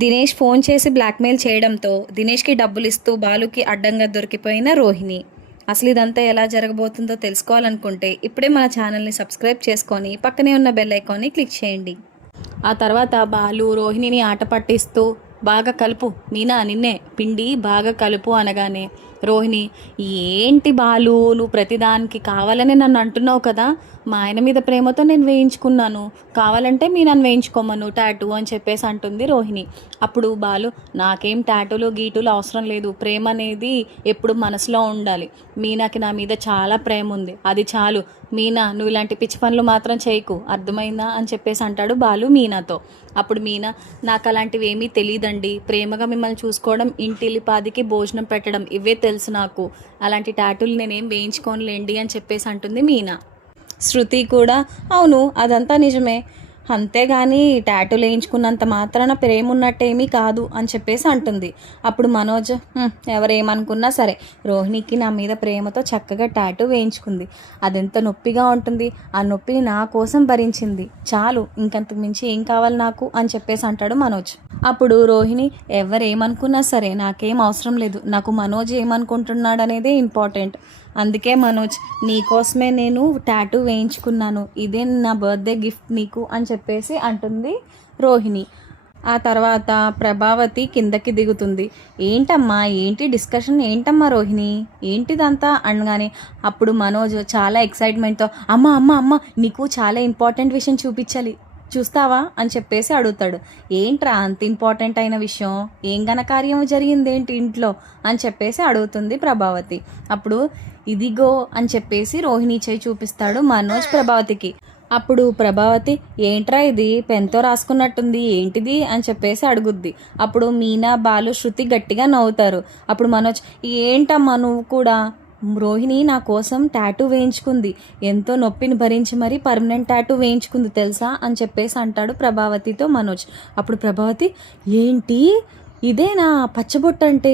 Dinesh phone చేసి blackmail చేయడంతో దినేష్కి డబ్బులు ఇస్తూ బాలుకి అడ్డంగా దొరికిపోయిన రోహిణి. అసలు ఇదంతా ఎలా జరగబోతుందో తెలుసుకోవాలనుకుంటే ఇప్పుడే మన ఛానల్ని సబ్స్క్రైబ్ చేసుకొని పక్కనే ఉన్న బెల్ ఐకాన్ని క్లిక్ చేయండి. ఆ తర్వాత బాలు రోహిణిని ఆట పట్టిస్తూ బాగా కలుపు మీనా నిన్నే పిండి బాగా కలుపు అనగానే రోహిణి, ఏంటి బాలు నువ్వు ప్రతిదానికి కావాలని నన్ను అంటున్నావు కదా, మా ఆయన మీద ప్రేమతో నేను వేయించుకున్నాను, కావాలంటే మీ నన్ను వేయించుకోమను టాటూ అని చెప్పేసి అంటుంది రోహిణి. అప్పుడు బాలు, నాకేం టాటూలు గీటులు అవసరం లేదు, ప్రేమ అనేది ఎప్పుడు మనసులో ఉండాలి, మీనాకి నా మీద చాలా ప్రేమ ఉంది, అది చాలు, మీనా నువ్వు ఇలాంటి పిచ్చి పనులు మాత్రం చేయకు, అర్థమైందా అని చెప్పేసి అంటాడు బాలు మీనాతో. అప్పుడు మీనా, నాకు అలాంటివి ఏమీ తెలియదండి, ప్రేమగా మిమ్మల్ని చూసుకోవడం, ఇంటిల్లిపాదికి భోజనం పెట్టడం ఇవే తెలుసు నాకు, అలాంటి టాటూలు నేనేం వేయించుకోనులేండి అని చెప్పేసి అంటుంది మీనా. శృతి కూడా, అవును అదంతా నిజమే, అంతేగాని టాటూలు వేయించుకున్నంత మాత్రాన ప్రేమ ఉన్నట్టేమీ కాదు అని చెప్పేసి అంటుంది. అప్పుడు మనోజ్, ఎవరేమనుకున్నా సరే రోహిణికి నా మీద ప్రేమతో చక్కగా టాటూ వేయించుకుంది, అదెంత నొప్పిగా ఉంటుంది, ఆ నొప్పిని నా కోసం భరించింది, చాలు, ఇంకంతకు మించి ఏం కావాలి నాకు అని చెప్పేసి అంటాడు మనోజ్. అప్పుడు రోహిణి, ఎవరేమనుకున్నా సరే నాకేం అవసరం లేదు, నాకు మనోజ్ ఏమనుకుంటున్నాడు అనేదే ఇంపార్టెంట్, అందుకే మనోజ్ నీకోసమే నేను టాటూ వేయించుకున్నాను, ఇదే నా బర్త్డే గిఫ్ట్ నీకు అని చెప్పేసి అంటుంది రోహిణి. ఆ తర్వాత ప్రభావతి కిందకి దిగుతుంది. ఏంటమ్మా ఏంటి డిస్కషన్, ఏంటమ్మా రోహిణి ఏంటిదంతా అనగానే అప్పుడు మనోజ్ చాలా ఎక్సైట్మెంట్తో, అమ్మ అమ్మ అమ్మ నీకు చాలా ఇంపార్టెంట్ విషయం చూపించాలి, చూస్తావా అని చెప్పేసి అడుగుతాడు. ఏంట్రా అంత ఇంపార్టెంట్ అయిన విషయం, ఏం ఘనకార్యం జరిగిందేంటి ఇంట్లో అని చెప్పేసి అడుగుతుంది ప్రభావతి. అప్పుడు ఇదిగో అని చెప్పేసి రోహిణి చేయి చూపిస్తాడు మనోజ్ ప్రభావతికి. అప్పుడు ప్రభావతి, ఏంట్రా ఇది పెన్తో రాసుకున్నట్టుంది ఏంటిది అని చెప్పేసి అడుగుద్ది. అప్పుడు మీనా బాలు శృతి గట్టిగా నవ్వుతారు. అప్పుడు మనోజ్, ఏంటమ్మా నువ్వు కూడా, రోహిణి నా కోసం టాటూ వేయించుకుంది, ఎంతో నొప్పిని భరించి మరీ పర్మనెంట్ టాటూ వేయించుకుంది తెలుసా అని చెప్పేసి అంటాడు ప్రభావతితో మనోజ్. అప్పుడు ప్రభావతి, ఏంటి ఇదేనా పచ్చబొట్టు అంటే,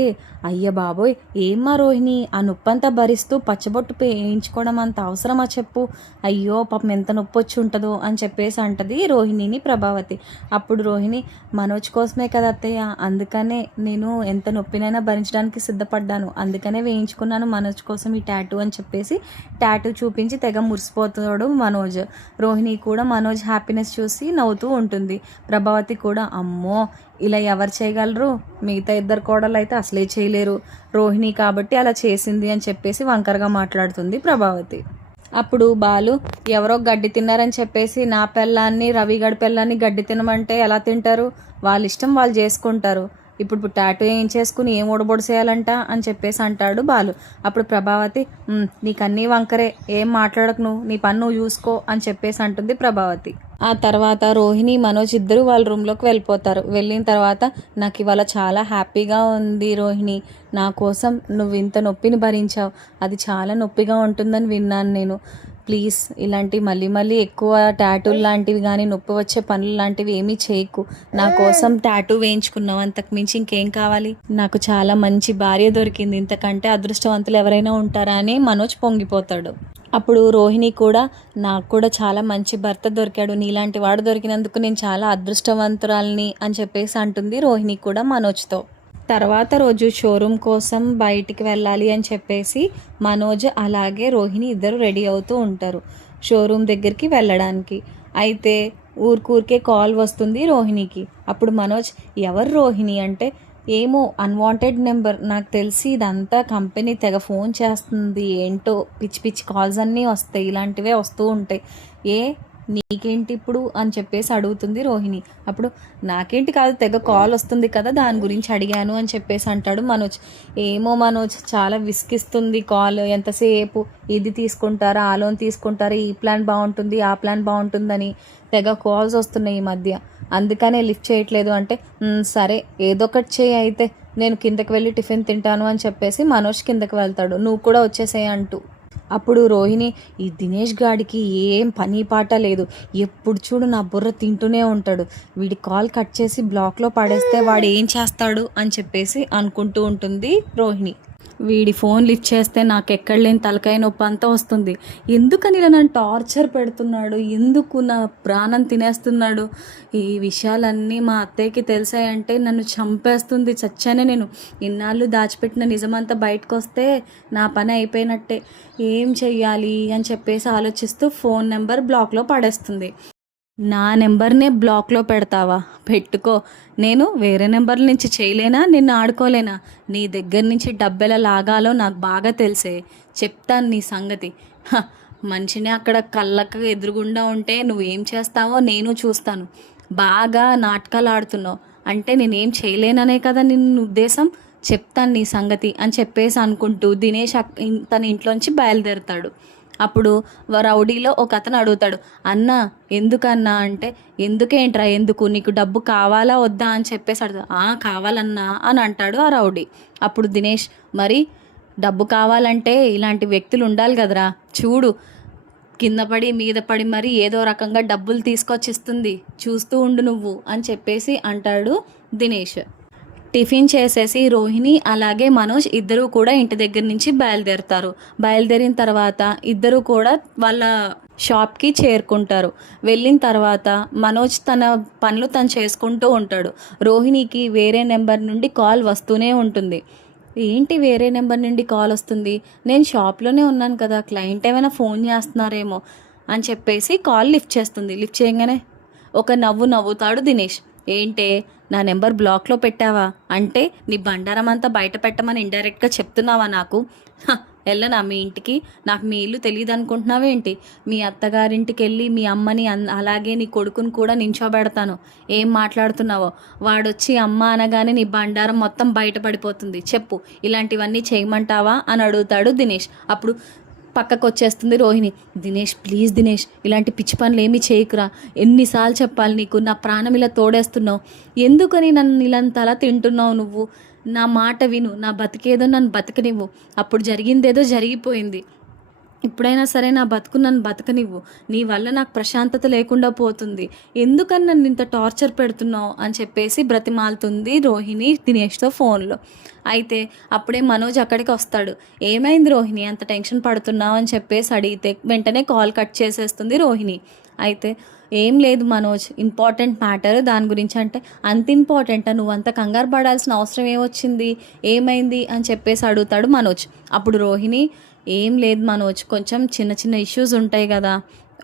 అయ్య బాబోయ్ ఏమ్మా రోహిణి ఆ నొప్పంతా భరిస్తూ పచ్చబొట్టు వేయించుకోవడం అంత అవసరమా చెప్పు, అయ్యో పాపం ఎంత నొప్పి వచ్చి ఉంటుందో అని చెప్పేసి అంటది రోహిణిని ప్రభావతి. అప్పుడు రోహిణి, మనోజ్ కోసమే కదా అత్తయ్య, అందుకనే నేను ఎంత నొప్పినైనా భరించడానికి సిద్ధపడ్డాను, అందుకనే వేయించుకున్నాను మనోజ్ కోసం ఈ టాటూ అని చెప్పేసి టాటూ చూపించి తెగ మురిసిపోతాడు మనోజ్. రోహిణి కూడా మనోజ్ హ్యాపీనెస్ చూసి నవ్వుతూ ఉంటుంది. ప్రభావతి కూడా, అమ్మో ఇలా ఎవరు చేయగలరు, మిగతా ఇద్దరు కోడలు అయితే అసలే చేయలేరు, రోహిణి కాబట్టి అలా చేసింది అని చెప్పేసి వంకరగా మాట్లాడుతుంది ప్రభావతి. అప్పుడు బాలు, ఎవరో గడ్డి తిన్నారని చెప్పేసి నా పెళ్ళాన్ని రవిగడి పెళ్ళాన్ని గడ్డి తినమంటే ఎలా తింటారు, వాళ్ళ ఇష్టం వాళ్ళు చేసుకుంటారు, ఇప్పుడు టాటూ ఏం చేసుకుని ఏం ఓడబొడిసేయాలంట అని చెప్పేసి అంటాడు బాలు. అప్పుడు ప్రభావతి, నీకన్నీ వంకరే, ఏం మాట్లాడకు, నువ్వు నీ పని నువ్వు చూసుకో అని చెప్పేసి అంటుంది ప్రభావతి. ఆ తర్వాత రోహిణి మనోజ్ ఇద్దరు వాళ్ళ రూమ్లోకి వెళ్ళిపోతారు. వెళ్ళిన తర్వాత, నాకు ఇవాళ చాలా హ్యాపీగా ఉంది రోహిణి, నా కోసం నువ్వు ఇంత నొప్పిని భరించావు, అది చాలా నొప్పిగా ఉంటుందని విన్నాను నేను, ప్లీజ్ ఇలాంటి మళ్ళీ మళ్ళీ ఎక్కువ టాటూలు లాంటివి కానీ నొప్పి వచ్చే పనులు లాంటివి ఏమీ చేయకు, నా కోసం టాటూ వేయించుకున్నావు, అంతకు మించి ఇంకేం కావాలి, నాకు చాలా మంచి భార్య దొరికింది, ఇంతకంటే అదృష్టవంతులు ఎవరైనా ఉంటారా అని మనోజ్ పొంగిపోతాడు. అప్పుడు రోహిణి కూడా, నాకు కూడా చాలా మంచి భర్త దొరికాడు, నీలాంటి వాడు దొరికినందుకు నేను చాలా అదృష్టవంతురాల్ని అని చెప్పేసి అంటుంది రోహిణి కూడా మనోజ్తో. తర్వాత రోజు షోరూమ్ కోసం బయటికి వెళ్ళాలి అని చెప్పేసి మనోజ్ అలాగే రోహిణి ఇద్దరు రెడీ అవుతూ ఉంటారు షోరూమ్ దగ్గరికి వెళ్ళడానికి. అయితే ఊరికే కాల్ వస్తుంది రోహిణికి. అప్పుడు మనోజ్, ఎవరు రోహిణి అంటే, ఏమో అన్వాంటెడ్ నెంబర్, నాకు తెలిసి ఇదంతా కంపెనీ తెగ ఫోన్ చేస్తుంది, ఏంటో పిచ్చి పిచ్చి కాల్స్ అన్నీ వస్తాయి, ఇలాంటివే వస్తూ ఉంటాయి, ఏ నీకేంటి ఇప్పుడు అని చెప్పేసి అడుగుతుంది రోహిణి. అప్పుడు నాకేంటి కాదు, తెగ కాల్ వస్తుంది కదా దాని గురించి అడిగాను అని చెప్పేసి అంటాడు మనోజ్. ఏమో మనోజ్ చాలా విసిగిస్తుంది కాల్, ఎంతసేపు ఇది తీసుకుంటారా ఆ లోన్ తీసుకుంటారా, ఈ ప్లాన్ బాగుంటుంది ఆ ప్లాన్ బాగుంటుందని తెగ కాల్స్ వస్తున్నాయి ఈ మధ్య, అందుకనే లిఫ్ట్ చేయట్లేదు అంటే, సరే ఏదో ఒకటి చేయి అయితే, నేను కిందకి వెళ్ళి టిఫిన్ తింటాను అని చెప్పేసి మనోజ్ కిందకి వెళ్తాడు, నువ్వు కూడా వచ్చేసేయి అంటూ. అప్పుడు రోహిణి, ఈ దినేష్ గాడికి ఏం పని పాట లేదు, ఎప్పుడు చూడు నా బుర్ర తింటూనే ఉంటాడు, వీడి కాల్ కట్ చేసి బ్లాక్లో పడేస్తే వాడు ఏం చేస్తాడు అని చెప్పేసి అనుకుంటూ ఉంటుంది రోహిణి. వీడి ఫోన్ లిఫ్ట్ చేస్తే నాకు ఎక్కడ లేని తలకాయ నొప్పి అంతా వస్తుంది. ఎందుకని ఇలా నన్ను టార్చర్ పెడుతున్నాడు, ఎందుకు నా ప్రాణం తినేస్తున్నాడు, ఈ విషయాలన్నీ మా అత్తయ్యకి తెలిసాయంటే నన్ను చంపేస్తుంది. చచ్చానే నేను. ఇన్నాళ్ళు దాచిపెట్టిన నిజమంతా బయటకు వస్తే నా పని అయిపోయినట్టే. ఏం చెయ్యాలి అని చెప్పేసి ఆలోచిస్తూ ఫోన్ నెంబర్ బ్లాక్లో పడేస్తుంది. నా నెంబర్నే బ్లాక్లో పెడతావా? పెట్టుకో. నేను వేరే నెంబర్ల నుంచి చేయలేనా, నిన్ను ఆడుకోలేనా? నీ దగ్గర నుంచి డబ్బెలా లాగాలో నాకు బాగా తెలిసే. చెప్తాను నీ సంగతి. మనిషిని అక్కడ కళ్ళకు ఎదురుగుండా ఉంటే నువ్వేం చేస్తావో నేను చూస్తాను. బాగా నాటకాలు ఆడుతున్నావు అంటే నేనేం చేయలేననే కదా నిన్ను ఉద్దేశం. చెప్తాను నీ సంగతి అని చెప్పేసి అనుకుంటూ దినేష్ తన ఇంట్లోంచి బయలుదేరుతాడు. అప్పుడు రౌడీలో ఒక అతను అడుగుతాడు, అన్నా ఎందుకన్నా అంటే, ఎందుకేంట్రా, ఎందుకు నీకు డబ్బు కావాలా వద్దా అని చెప్పేసి అడుగుతా. కావాలన్నా అని అంటాడు ఆ రౌడీ. అప్పుడు దినేష్, మరి డబ్బు కావాలంటే ఇలాంటి వ్యక్తులు ఉండాలి కదరా, చూడు కింద పడి మీద పడి మరి ఏదో రకంగా డబ్బులు తీసుకొచ్చిస్తుంది, చూస్తూ ఉండు నువ్వు అని చెప్పేసి అంటాడు దినేష్. టిఫిన్ చేసేసి రోహిణి అలాగే మనోజ్ ఇద్దరూ కూడా ఇంటి దగ్గర నుంచి బయలుదేరుతారు. బయలుదేరిన తర్వాత ఇద్దరు కూడా వాళ్ళ షాప్కి చేరుకుంటారు. వెళ్ళిన తర్వాత మనోజ్ తన పనులు తను చేసుకుంటూ ఉంటాడు. రోహిణికి వేరే నెంబర్ నుండి కాల్ వస్తూనే ఉంటుంది. ఏంటి వేరే నెంబర్ నుండి కాల్ వస్తుంది, నేను షాప్లోనే ఉన్నాను కదా, క్లయింట్ ఏమైనా ఫోన్ చేస్తున్నారేమో అని చెప్పేసి కాల్ లిఫ్ట్ చేస్తుంది. లిఫ్ట్ చేయగానే ఒక నవ్వుతాడు దినేష్. ఏంటే నా నెంబర్ బ్లాక్లో పెట్టావా అంటే నీ బండారం అంతా బయట పెట్టమని ఇండైరెక్ట్గా చెప్తున్నావా నాకు? వెళ్ళనా మీ ఇంటికి? నాకు మీ ఇల్లు తెలియదు అనుకుంటున్నావేంటి? మీ అత్తగారింటికి వెళ్ళి మీ అమ్మని అలాగే నీ కొడుకుని కూడా నించోబెడతాను. ఏం మాట్లాడుతున్నావో? వాడొచ్చి అమ్మ అనగానే నీ బండారం మొత్తం బయటపడిపోతుంది. చెప్పు, ఇలాంటివన్నీ చేయమంటావా అని అడుగుతాడు దినేష్. అప్పుడు పక్కకు వచ్చేస్తుంది రోహిణి. దినేష్ ప్లీజ్ దినేష్, ఇలాంటి పిచ్చి పనులు ఏమీ చేయకురా. ఎన్నిసార్లు చెప్పాలి నీకు? నా ప్రాణం ఇలా తోడేస్తున్నావు. ఎందుకని నన్ను ఇలాంతలా తింటున్నావు నువ్వు? నా మాట విను, నా బతికేదో నన్ను బతకనివ్వు. అప్పుడు జరిగిందేదో జరిగిపోయింది. ఇప్పుడైనా సరే నా బతుకు నన్ను బతకనివ్వు. నీ వల్ల నాకు ప్రశాంతత లేకుండా పోతుంది. ఎందుకని నన్ను ఇంత టార్చర్ పెడుతున్నావు అని చెప్పేసి బ్రతిమాలుతుంది రోహిణి దినేష్తో ఫోన్లో. అయితే అప్పుడే మనోజ్ అక్కడికి వస్తాడు. ఏమైంది రోహిణి, అంత టెన్షన్ పడుతున్నావు అని చెప్పేసి అడిగితే వెంటనే కాల్ కట్ చేసేస్తుంది రోహిణి. అయితే ఏం లేదు మనోజ్, ఇంపార్టెంట్ మ్యాటర్, దాని గురించి అంటే అంత ఇంపార్టెంటా? నువ్వు అంత కంగారు పడాల్సిన అవసరం ఏమొచ్చింది, ఏమైంది అని చెప్పేసి అడుగుతాడు మనోజ్. అప్పుడు రోహిణి, ఏం లేదు మనోజ్, కొంచెం చిన్న ఇష్యూస్ ఉంటాయి కదా,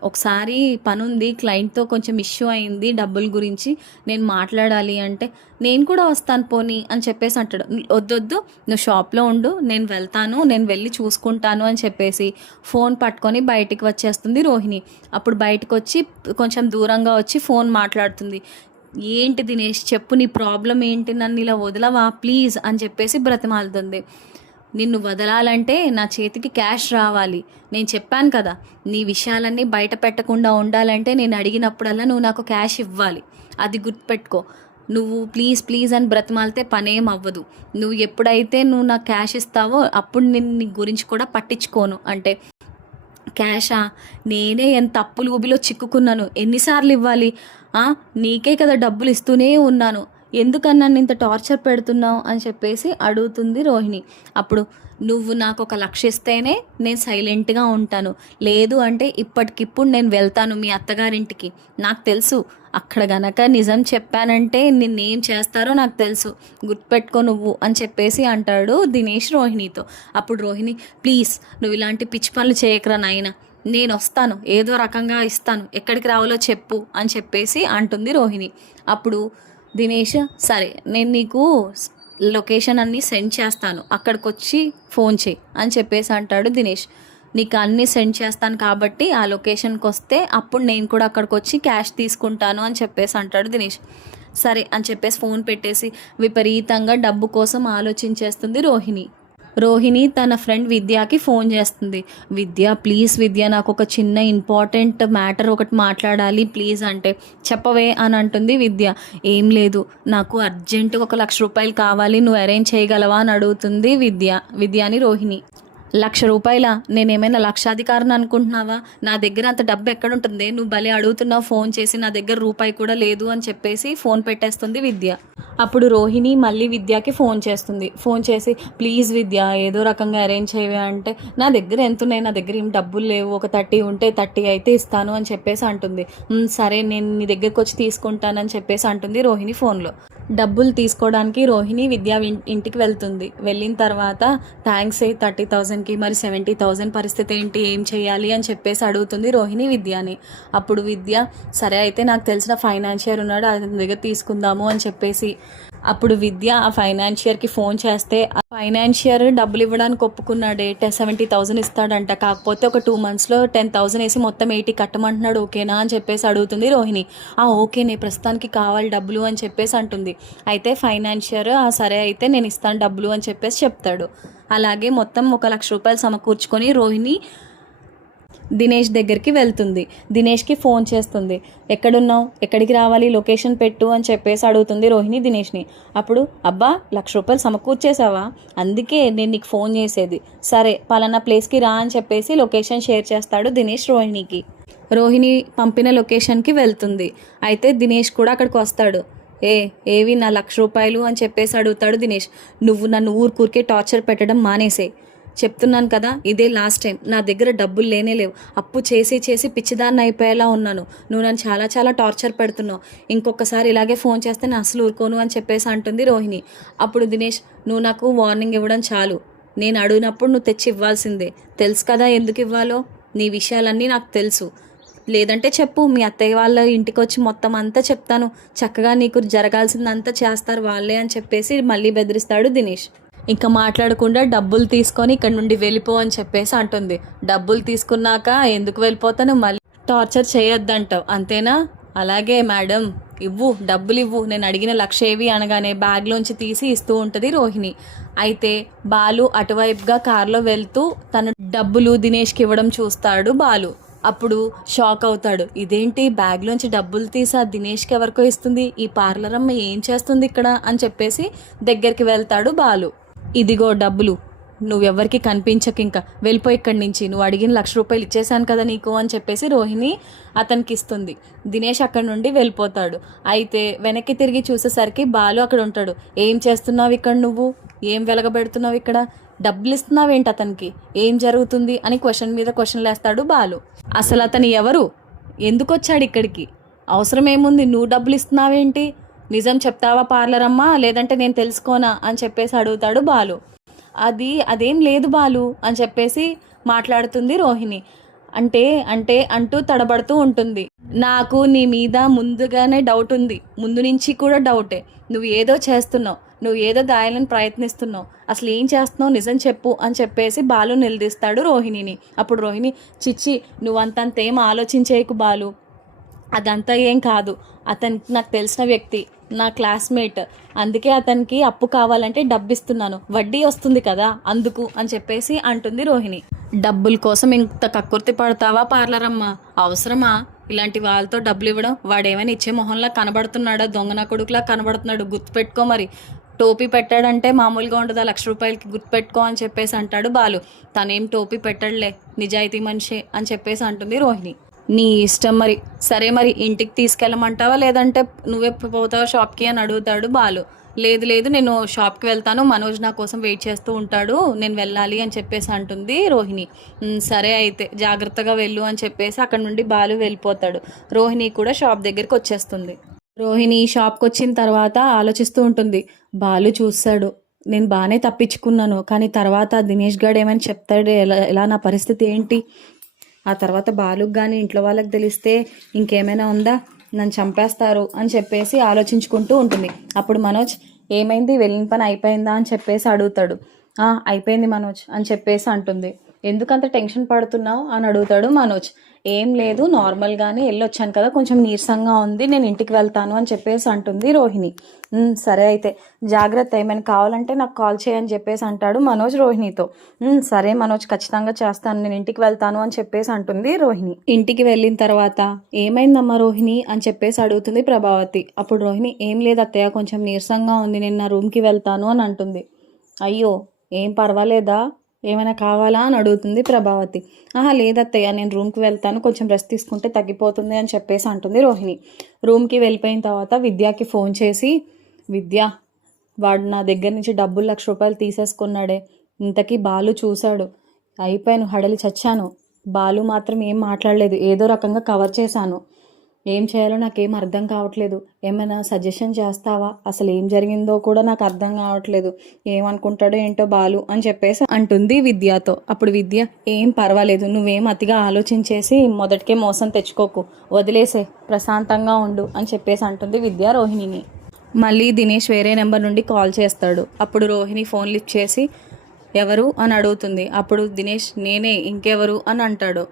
ఒకసారి పనుంది, క్లయింట్తో కొంచెం ఇష్యూ అయింది డబ్బుల గురించి, నేను మాట్లాడాలి అంటే నేను కూడా వస్తాను పోనీ అని చెప్పేసి అంటాడు. వద్దొద్దు, నువ్వు షాప్లో ఉండు, నేను వెళ్తాను, నేను వెళ్ళి చూసుకుంటాను అని చెప్పేసి ఫోన్ పట్టుకొని బయటికి వచ్చేస్తుంది రోహిణి. అప్పుడు బయటకు వచ్చి కొంచెం దూరంగా వచ్చి ఫోన్ మాట్లాడుతుంది. ఏంటి దినేష్ చెప్పు, నీ ప్రాబ్లం ఏంటి, నన్ను ఇలా వదలవా ప్లీజ్ అని చెప్పేసి బ్రతిమాలుతుంది. నిన్ను వదలాలంటే నా చేతికి క్యాష్ రావాలి. నేను చెప్పాను కదా, నీ విషయాలన్నీ బయట పెట్టకుండా ఉండాలంటే నేను అడిగినప్పుడల్లా నువ్వు నాకు క్యాష్ ఇవ్వాలి. అది గుర్తుపెట్టుకో. నువ్వు ప్లీజ్ అని బ్రతిమాలితే పనేం అవ్వదు. నువ్వు ఎప్పుడైతే నువ్వు నాకు క్యాష్ ఇస్తావో అప్పుడు నేను నీ గురించి కూడా పట్టించుకోను. అంటే క్యాషా? నేనే ఎంత అప్పులు ఊబిలో చిక్కుకున్నాను, ఎన్నిసార్లు ఇవ్వాలి? నీకే కదా డబ్బులు ఇస్తూనే ఉన్నాను, ఎందుకని నన్ను ఇంత టార్చర్ పెడుతున్నావు అని చెప్పేసి అడుగుతుంది రోహిణి. అప్పుడు నువ్వు నాకు 1,00,000 ఇస్తేనే నేను సైలెంట్గా ఉంటాను, లేదు అంటే ఇప్పటికిప్పుడు నేను వెళ్తాను మీ అత్తగారింటికి. నాకు తెలుసు అక్కడ గనక నిజం చెప్పానంటే నిన్నేం చేస్తారో నాకు తెలుసు, గుర్తుపెట్టుకో నువ్వు అని చెప్పేసి అంటాడు దినేష్ రోహిణితో. అప్పుడు రోహిణి, ప్లీజ్ నువ్వు ఇలాంటి పిచ్చి పనులు చేయకరా నాయన, నేను వస్తాను, ఏదో రకంగా ఇస్తాను, ఎక్కడికి రావాలో చెప్పు అని చెప్పేసి అంటుంది రోహిణి. అప్పుడు దినేష్, సరే నేను నీకు లొకేషన్ అన్నీ సెండ్ చేస్తాను, అక్కడికి వచ్చి ఫోన్ చేయి అని చెప్పేసి అంటాడు దినేష్. నీకు అన్నీ సెండ్ చేస్తాను కాబట్టి ఆ లొకేషన్కి వస్తే అప్పుడు నేను కూడా అక్కడికి వచ్చి క్యాష్ తీసుకుంటాను అని చెప్పేసి అంటాడు దినేష్. సరే అని చెప్పేసి ఫోన్ పెట్టేసి విపరీతంగా డబ్బు కోసం ఆలోచించేస్తుంది రోహిణి తన ఫ్రెండ్ విద్యకి ఫోన్ చేస్తుంది. విద్య ప్లీజ్ విద్య, నాకు ఒక చిన్న ఇంపార్టెంట్ మ్యాటర్ ఒకటి మాట్లాడాలి ప్లీజ్ అంటే, చెప్పవే అని అంటుంది విద్య. ఏం లేదు, నాకు అర్జెంటుగా 1,00,000 రూపాయలు కావాలి, నువ్వు అరేంజ్ చేయగలవా అని అడుగుతుంది విద్యని రోహిణి. రూ. 1,00,000 నేనేమైనా లక్షాధికారిని అనుకుంటున్నావా? నా దగ్గర అంత డబ్బు ఎక్కడుంటుంది? నువ్వు భలే అడుగుతున్నావు ఫోన్ చేసి, నా దగ్గర రూపాయి కూడా లేదు అని చెప్పేసి ఫోన్ పెట్టేస్తుంది విద్య. అప్పుడు రోహిణి మళ్ళీ విద్యకి ఫోన్ చేస్తుంది. ఫోన్ చేసి, ప్లీజ్ విద్య ఏదో రకంగా అరేంజ్ చేయవే అంటే, నా దగ్గర ఎంత ఉన్నాయి, నా దగ్గర ఏం డబ్బులు లేవు, ఒక 30 ఉంటే 30 అయితే ఇస్తాను అని చెప్పేసి అంటుంది. సరే నేను నీ దగ్గరికి వచ్చి తీసుకుంటానని చెప్పేసి అంటుంది రోహిణి ఫోన్లో. డబ్బులు తీసుకోవడానికి రోహిణి విద్య ఇంటికి వెళ్తుంది. వెళ్ళిన తర్వాత థ్యాంక్స్ 30,000కి, మరి 70,000 పరిస్థితి ఏంటి, ఏం చేయాలి అని చెప్పేసి అడుగుతుంది రోహిణి విద్యని. అప్పుడు విద్య, సరే అయితే నాకు తెలిసిన ఫైనాన్షియర్ ఉన్నాడు, అతని దగ్గర తీసుకుందాము అని చెప్పేసి, అప్పుడు విద్య ఆ ఫైనాన్షియర్కి ఫోన్ చేస్తే, ఆ ఫైనాన్షియర్ డబ్బులు ఇవ్వడానికి ఒప్పుకున్నాడే, 70,000 ఇస్తాడంట. కాకపోతే ఒక 2 monthsలో 10,000 వేసి మొత్తం 80 కట్టమంటున్నాడు, ఓకేనా అని చెప్పేసి అడుగుతుంది రోహిణి. ఓకేనే, ప్రస్తుతానికి కావాలి డబ్బులు అని చెప్పేసి అంటుంది. అయితే ఫైనాన్షియర్ సరే అయితే నేను ఇస్తాను డబ్బులు అని చెప్పేసి చెప్తాడు. అలాగే మొత్తం ₹1,00,000 సమకూర్చుకొని రోహిణి దినేష్ దగ్గరికి వెళ్తుంది. దినేష్కి ఫోన్ చేస్తుంది. ఎక్కడున్నావు, ఎక్కడికి రావాలి, లొకేషన్ పెట్టు అని చెప్పేసి అడుగుతుంది రోహిణి దినేష్ని. అప్పుడు, అబ్బా ₹1,00,000 సమకూర్చేసావా, అందుకే నేను నీకు ఫోన్ చేసేది, సరే పలానా ప్లేస్కి రా అని చెప్పేసి లొకేషన్ షేర్ చేస్తాడు దినేష్ రోహిణికి. రోహిణి పంపిన లొకేషన్కి వెళ్తుంది. అయితే దినేష్ కూడా అక్కడికి వస్తాడు. ఏవి నా ₹1,00,000 అని చెప్పేసి అడుగుతాడు దినేష్. నువ్వు నన్ను ఊరికే టార్చర్ పెట్టడం మానేసే, చెప్తున్నాను కదా, ఇదే లాస్ట్ టైం, నా దగ్గర డబ్బులు లేవు, అప్పు చేసి చేసి పిచ్చిదాన్ని అయిపోయేలా ఉన్నాను, నువ్వు నన్ను చాలా చాలా టార్చర్ పెడుతున్నావు, ఇంకొకసారి ఇలాగే ఫోన్ చేస్తే నేను అసలు ఊరుకోను అని చెప్పేసి అంటుంది రోహిణి. అప్పుడు దినేష్, నువ్వు నాకు వార్నింగ్ ఇవ్వడం చాలు, నేను అడిగినప్పుడు నువ్వు తెచ్చి ఇవ్వాల్సిందే, తెలుసు కదా ఎందుకు ఇవ్వాలో, నీ విషయాలన్నీ నాకు తెలుసు, లేదంటే చెప్పు, మీ అత్తయ్య వాళ్ళ ఇంటికి వచ్చి మొత్తం అంతా చెప్తాను, చక్కగా నీకు జరగాల్సిందంతా చేస్తారు వాళ్ళే అని చెప్పేసి మళ్ళీ బెదిరిస్తాడు దినేష్. ఇంకా మాట్లాడకుండా డబ్బులు తీసుకొని ఇక్కడ నుండి వెళ్ళిపో అని చెప్పేసి అంటుంది. డబ్బులు తీసుకున్నాక ఎందుకు వెళ్ళిపోతాను, మళ్ళీ టార్చర్ చేయొద్దంటావు అంతేనా, అలాగే మేడం ఇవ్వు, డబ్బులు ఇవ్వు, నేను అడిగిన 1,00,000 ఏవి అనగానే బ్యాగ్లోంచి తీసి ఇస్తూ ఉంటుంది రోహిణి. అయితే బాలు అటువైపుగా కారులో వెళ్తూ తన డబ్బులు దినేష్కి ఇవ్వడం చూస్తాడు బాలు. అప్పుడు షాక్ అవుతాడు. ఇదేంటి బ్యాగ్లోంచి డబ్బులు తీసి దినేష్కి ఎవరికో ఇస్తుంది, ఈ పార్లర్ అమ్మ ఏం చేస్తుంది ఇక్కడ అని చెప్పేసి దగ్గరికి వెళ్తాడు బాలు. ఇదిగో డబ్బులు, నువ్వెవ్వరికి కనిపించక ఇంకా వెళ్ళిపో ఇక్కడి నుంచి, నువ్వు అడిగిన ₹1,00,000 ఇచ్చేసాను కదా నీకు అని చెప్పేసి రోహిణి అతనికి ఇస్తుంది. దినేష్ అక్కడి నుండి వెళ్ళిపోతాడు. అయితే వెనక్కి తిరిగి చూసేసరికి బాలు అక్కడ ఉంటాడు. ఏం చేస్తున్నావు ఇక్కడ, నువ్వు ఏం వెలగబెడుతున్నావు ఇక్కడ, డబ్బులు ఇస్తున్నావేంటి అతనికి, ఏం జరుగుతుంది అని క్వశ్చన్ మీద క్వశ్చన్లు వేస్తాడు బాలు. అసలు అతను ఎవరు, ఎందుకు వచ్చాడు ఇక్కడికి, అవసరం ఏముంది, నువ్వు డబ్బులు ఇస్తున్నావేంటి, నిజం చెప్తావా పార్లర్ అమ్మా, లేదంటే నేను తెలుసుకోనా అని చెప్పేసి అడుగుతాడు బాలు. అదేం లేదు బాలు అని చెప్పేసి మాట్లాడుతుంది రోహిణి. అంటే అంటే అంటూ తడబడుతూ ఉంటుంది. నాకు నీ మీద ముందుగానే డౌట్ ఉంది, ముందు నుంచి కూడా డౌటే, నువ్వు ఏదో చేస్తున్నావు, నువ్వు ఏదో దాయాలని ప్రయత్నిస్తున్నావు, అసలు ఏం చేస్తున్నావు నిజం చెప్పు అని చెప్పేసి బాలు నిలదీస్తాడు రోహిణిని. అప్పుడు రోహిణి, చిచ్చి నువ్వు అంతంతేం ఆలోచించేయకు బాలు, అదంతా ఏం కాదు, అతను నాకు తెలిసిన వ్యక్తి, నా క్లాస్మేట్, అందుకే అతనికి అప్పు కావాలంటే డబ్బు ఇస్తున్నాను, వడ్డీ వస్తుంది కదా అందుకు అని చెప్పేసి అంటుంది రోహిణి. డబ్బుల కోసం ఇంత కక్కుర్తి పడతావా పార్లర్ అమ్మ, అవసరమా ఇలాంటి వాళ్ళతో డబ్బులు ఇవ్వడం, వాడేమైనా ఇచ్చే మొహంలా కనబడుతున్నాడా, దొంగన కొడుకులా కనబడుతున్నాడు, గుర్తుపెట్టుకో, మరి టోపీ పెట్టాడంటే మామూలుగా ఉండదు, ₹1,00,000కి గుర్తుపెట్టుకో అని చెప్పేసి అంటాడు బాలు. తనేం టోపీ పెట్టడలే, నిజాయితీ మనిషే అని చెప్పేసి అంటుంది రోహిణి. నీ ఇష్టం మరి, సరే మరి ఇంటికి తీసుకెళ్ళమంటావా లేదంటే నువ్వే పోతావా షాప్కి అని అడుగుతాడు బాలు. లేదు నేను షాప్కి వెళ్తాను, మనోజ్ నా కోసం వెయిట్ చేస్తూ ఉంటాడు, నేను వెళ్ళాలి అని చెప్పేసి అంటుంది రోహిణి. సరే అయితే జాగ్రత్తగా వెళ్ళు అని చెప్పేసి అక్కడ నుండి బాలు వెళ్ళిపోతాడు. రోహిణి కూడా షాప్ దగ్గరికి వచ్చేస్తుంది. రోహిణి షాప్కి వచ్చిన తర్వాత ఆలోచిస్తూ ఉంటుంది. బాలు చూస్తాడు, నేను బాగానే తప్పించుకున్నాను, కానీ తర్వాత దినేష్ గారు ఏమైనా చెప్తాడు, ఎలా నా పరిస్థితి ఏంటి, ఆ తర్వాత బాలుకి కానీ ఇంట్లో వాళ్ళకి తెలిస్తే ఇంకేమైనా ఉందా, నన్ను చంపేస్తారు అని చెప్పేసి ఆలోచించుకుంటూ ఉంటుంది. అప్పుడు మనోజ్, ఏమైంది, వెళ్ళిన పని అయిపోయిందా అని చెప్పేసి అడుగుతాడు. అయిపోయింది మనోజ్ అని చెప్పేసి అంటుంది. ఎందుకంత టెన్షన్ పడుతున్నావు అని అడుగుతాడు మనోజ్. ఏం లేదు, నార్మల్గానే వెళ్ళొచ్చాను కదా, కొంచెం నీరసంగా ఉంది, నేను ఇంటికి వెళ్తాను అని చెప్పేసి అంటుంది రోహిణి. సరే అయితే జాగ్రత్త, ఏమైనా కావాలంటే నాకు కాల్ చేయని చెప్పేసి అంటాడు మనోజ్ రోహిణితో. సరే మనోజ్, ఖచ్చితంగా చేస్తాను, నేను ఇంటికి వెళ్తాను అని చెప్పేసి అంటుంది రోహిణి. ఇంటికి వెళ్ళిన తర్వాత ఏమైందమ్మా రోహిణి అని చెప్పేసి అడుగుతుంది ప్రభావతి. అప్పుడు రోహిణి, ఏం లేదు అత్తయ్య, కొంచెం నీరసంగా ఉంది, నేను నా రూమ్కి వెళ్తాను అని అంటుంది. అయ్యో ఏం పర్వాలేదా, ఏమైనా కావాలా అని అడుగుతుంది ప్రభావతి. ఆహా లేదత్తయ్య, నేను రూమ్కి వెళ్తాను, కొంచెం రెస్ట్ తీసుకుంటే తగ్గిపోతుంది అని చెప్పేసి అంటుంది రోహిణి. రూమ్కి వెళ్ళిపోయిన తర్వాత విద్యాకి ఫోన్ చేసి, విద్య, వాడు నా దగ్గర నుంచి డబ్బులు 1,00,000 రూపాయలు తీసేసుకున్నాడే, ఇంతకీ బాలు చూశాడు, అయిపోయాను, హడలి చచ్చాను. బాలు మాత్రం ఏం మాట్లాడలేదు, ఏదో రకంగా కవర్ చేశాను. ఏం చేయాలో నాకేం అర్థం కావట్లేదు, ఏమైనా సజెషన్ చేస్తావా? అసలు ఏం జరిగిందో కూడా నాకు అర్థం కావట్లేదు, ఏమనుకుంటాడో ఏంటో బాలు అని చెప్పేసి అంటుంది విద్యతో. అప్పుడు విద్య, ఏం పర్వాలేదు, నువ్వేం అతిగా ఆలోచించేసి మొదటికే మోసం తెచ్చుకోకు, వదిలేసే, ప్రశాంతంగా ఉండు అని చెప్పేసి అంటుంది విద్య రోహిణిని. మళ్ళీ దినేష్ వేరే నెంబర్ నుండి కాల్ చేస్తాడు. అప్పుడు రోహిణి ఫోన్ లిఫ్ట్ చేసి ఎవరు అని అడుగుతుంది. అప్పుడు దినేష్, నేనే, ఇంకెవరు అని అంటాడు.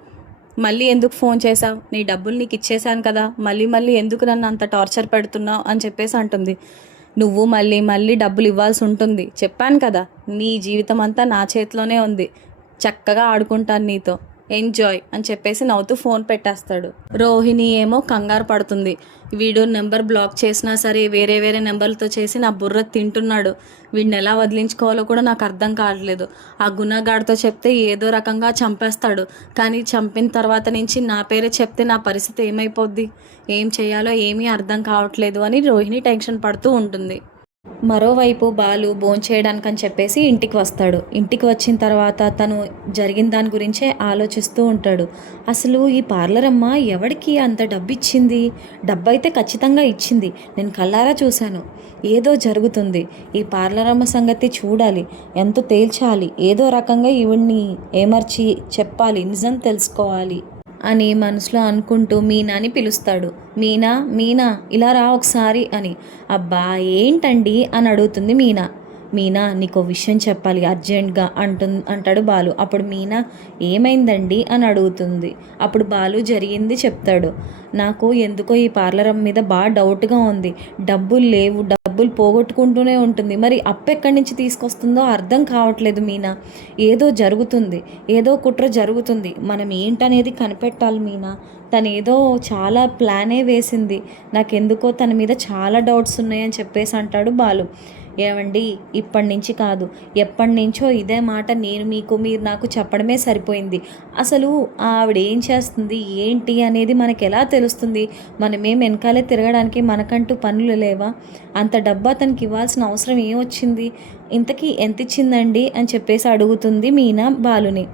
మళ్ళీ ఎందుకు ఫోన్ చేశావు? నీ డబ్బులు నీకు ఇచ్చేశాను కదా, మళ్ళీ మళ్ళీ ఎందుకు నన్ను అంత టార్చర్ పెడుతున్నావు అని చెప్పేసి అంటుంది. నువ్వు మళ్ళీ మళ్ళీ డబ్బులు ఇవ్వాల్సి ఉంటుంది, చెప్పాను కదా, నీ జీవితం అంతా నా చేతిలోనే ఉంది, చక్కగా ఆడుకుంటాను నీతో, ఎంజాయ్ అని చెప్పేసి నవ్వుతూ ఫోన్ పెట్టేస్తాడు. రోహిణి ఏమో కంగారు పడుతుంది. వీడు నెంబర్ బ్లాక్ చేసినా సరే వేరే వేరే నెంబర్లతో చేసి నా బుర్ర తింటున్నాడు, వీడిని ఎలా వదిలించుకోవాలో కూడా నాకు అర్థం కావట్లేదు. ఆ గుణగాడితో చెప్తే ఏదో రకంగా చంపేస్తాడు, కానీ చంపిన తర్వాత నుంచి నా పేరే చెప్తే నా పరిస్థితి ఏమైపోద్ది, ఏం చేయాలో ఏమీ అర్థం కావట్లేదు అని రోహిణి టెన్షన్ పడుతూ ఉంటుంది. మరోవైపు బాలు భోంచేయడానికని చెప్పేసి ఇంటికి వస్తాడు. ఇంటికి వచ్చిన తర్వాత తను జరిగిన దాని గురించే ఆలోచిస్తూ ఉంటాడు. అసలు ఈ పార్లర్ అమ్మ ఎవడికి అంత డబ్బు ఇచ్చింది? డబ్బు అయితే ఖచ్చితంగా ఇచ్చింది, నేను కళ్ళారా చూశాను. ఏదో జరుగుతుంది, ఈ పార్లర్ అమ్మ సంగతి చూడాలి, ఎంతో తేల్చాలి, ఏదో రకంగా ఈవిడ్ని ఏమర్చి చెప్పాలి, నిజం తెలుసుకోవాలి అని మనసులో అనుకుంటూ మీనాని పిలుస్తాడు. మీనా, మీనా ఇలా రా ఒకసారి అని. అబ్బా ఏంటండి అని అడుగుతుంది మీనా. మీనా, నీకో విషయం చెప్పాలి అర్జెంట్గా అంటాడు బాలు. అప్పుడు మీనా, ఏమైందండి అని అడుగుతుంది. అప్పుడు బాలు జరిగింది చెప్తాడు. నాకు ఎందుకో ఈ పార్లర్ మీద బాగా డౌట్గా ఉంది, డబ్బులు లేవు, డబ్బులు పోగొట్టుకుంటూనే ఉంటుంది, మరి అప్పు ఎక్కడి నుంచి తీసుకొస్తుందో అర్థం కావట్లేదు మీనా, ఏదో జరుగుతుంది, ఏదో కుట్ర జరుగుతుంది, మనం ఏంటనేది కనిపెట్టాలి మీనా, తను ఏదో చాలా ప్లానే వేసింది, నాకెందుకో తన మీద చాలా డౌట్స్ ఉన్నాయని చెప్పేసి అంటాడు బాలు. ఏమండి, ఇప్పటి నుంచి కాదు, ఎప్పటి నుంచో ఇదే మాట నేను మీకు, మీరు నాకు చెప్పడమే సరిపోయింది. అసలు ఆవిడ ఏం చేస్తుంది ఏంటి అనేది మనకు ఎలా తెలుస్తుంది? మనమేం వెనకాలే తిరగడానికి మనకంటూ పనులు లేవా? అంత డబ్బు అతనికి ఇవ్వాల్సిన అవసరం ఏమొచ్చింది? ఇంతకీ ఎంత ఇచ్చిందండి అని చెప్పేసి అడుగుతుంది మీనా బాలుని.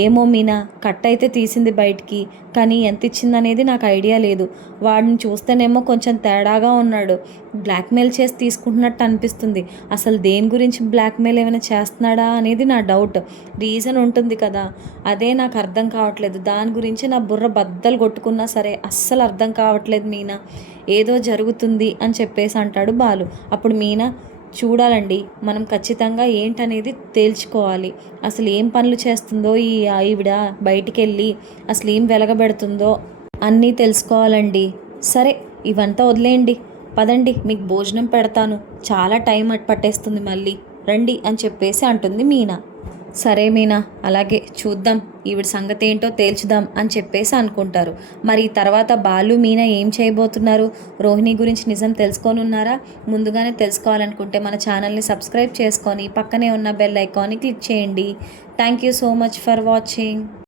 ఏమో మీనా, కట్ అయితే తీసింది బయటికి, కానీ ఎంత ఇచ్చిందనేది నాకు ఐడియా లేదు. వాడిని చూస్తేనేమో కొంచెం తేడాగా ఉన్నాడు, బ్లాక్మెయిల్ చేసి తీసుకుంటున్నట్టు అనిపిస్తుంది. అసలు దేని గురించి బ్లాక్మెయిల్ ఏమైనా చేస్తున్నాడా అనేది నా డౌట్. రీజన్ ఉంటుంది కదా, అదే నాకు అర్థం కావట్లేదు. దాని గురించి నా బుర్ర బద్దలు కొట్టుకున్నా సరే అస్సలు అర్థం కావట్లేదు మీనా, ఏదో జరుగుతుంది అని చెప్పేసి అంటాడు బాలు. అప్పుడు మీనా, చూడాలండి, మనం ఖచ్చితంగా ఏంటనేది తేల్చుకోవాలి. అసలు ఏం పనులు చేస్తుందో ఈవిడ, బయటికి వెళ్ళి అసలు ఏం వెలగబెడుతుందో అన్నీ తెలుసుకోవాలండి. సరే, ఇవంతా వదిలేయండి, పదండి, మీకు భోజనం పెడతాను, చాలా టైం పట్టేస్తుంది మళ్ళీ రండి అని చెప్పేసి అంటుంది మీనా. సరే మీనా, అలాగే చూద్దాం, ఈవిడ సంగతి ఏంటో తేల్చుదాం అని చెప్పేసి అనుకుంటారు. మరి తర్వాత బాలు మీనా ఏం చేయబోతున్నారు? రోహిణి గురించి నిజం తెలుసుకోనున్నారా? ముందుగానే తెలుసుకోవాలనుకుంటే మన ఛానల్ని సబ్స్క్రైబ్ చేసుకొని పక్కనే ఉన్న బెల్ ఐకాన్ని క్లిక్ చేయండి. Thank you so much for watching.